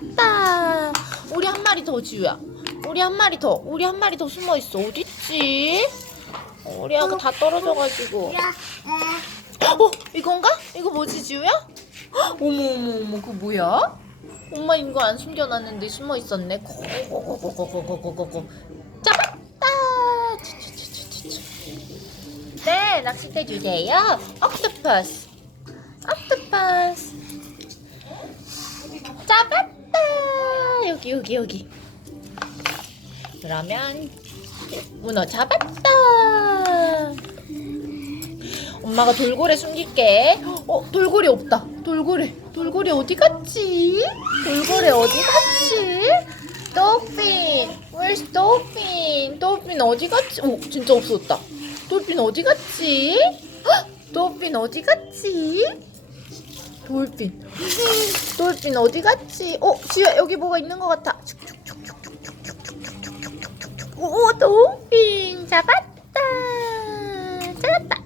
잡았다. 우리 한 마리 더 지우야. 우리 한 마리 더. 우리 한 마리 더 숨어 있어. 어딨지? 우리 아가 다 떨어져가지고. 어, 이건가? 이거 뭐지, 지우야? 헉, 어머, 어머, 어머, 그거 뭐야? 엄마 이거 안 숨겨놨는데 숨어 있었네. 고고고고고고고고고. 잡았다. 네, 낚싯대 주세요. 옥토퍼스. 옥토퍼스. 잡았다. 여기, 여기, 여기. 그러면 문어 잡았다. 엄마가 돌고래 숨길게. 어, 돌고래 없다. 돌고래. 돌고래 어디 갔지? 돌고래 어디 갔지? 돌핀. Where's dolphin? 돌핀 어디 갔지? 오, 진짜 없었다. 돌핀 어디 갔지? 헉, 돌핀 어디 갔지? 돌핀. 돌핀 어디 갔지? 어, 지우야 여기 뭐가 있는 것 같아. 오, 돌핀 잡았다. 찾았다.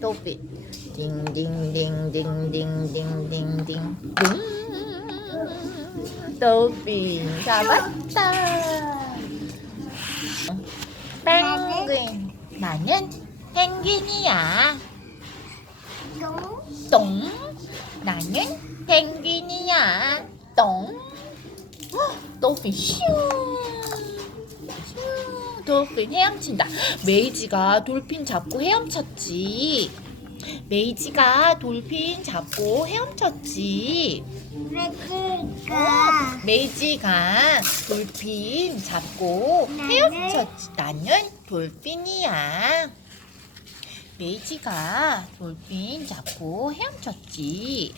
돌핀. 딩딩딩딩딩딩딩딩. 돌핀 잡았다. 펭귄. 나는 펭귄이야. 똥. 나는 펭귄이야. 똥. 헉, 돌핀 슈. 슈. 돌핀 헤엄친다. 메이지가 돌핀 잡고 헤엄쳤지. 메이지가 돌핀 잡고 헤엄쳤지. 메이지가 돌핀 잡고 헤엄쳤지. 나는 돌핀이야. 메이지가 돌핀 잡고 헤엄쳤지.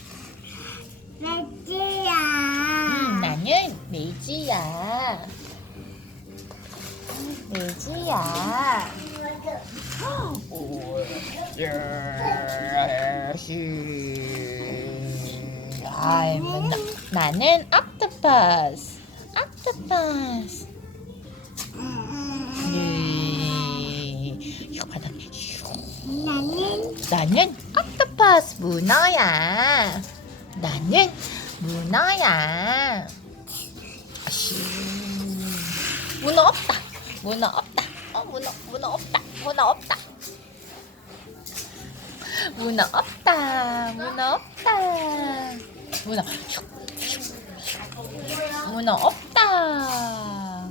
음, 나는 메이지야. 메이지야. 오, 아이, 나, 나는 옥토퍼스. 옥토퍼스. 나는 옥토퍼스 문어야. 나는 문어야. 슈. 문어 없다. 문어 없다. 어, 문어, 문어 없다. 문어 없다. 문어 없다. 문어 없다. 문어. 문어 없다.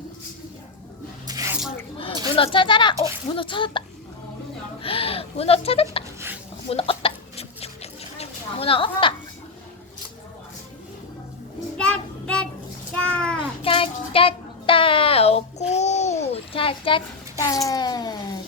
문어 찾아라. 어, 문어 찾았다. 문어 찾았다. 아무나 없다. 짜짜짜. 짜짜짜. 오쿠. 짜짜짜.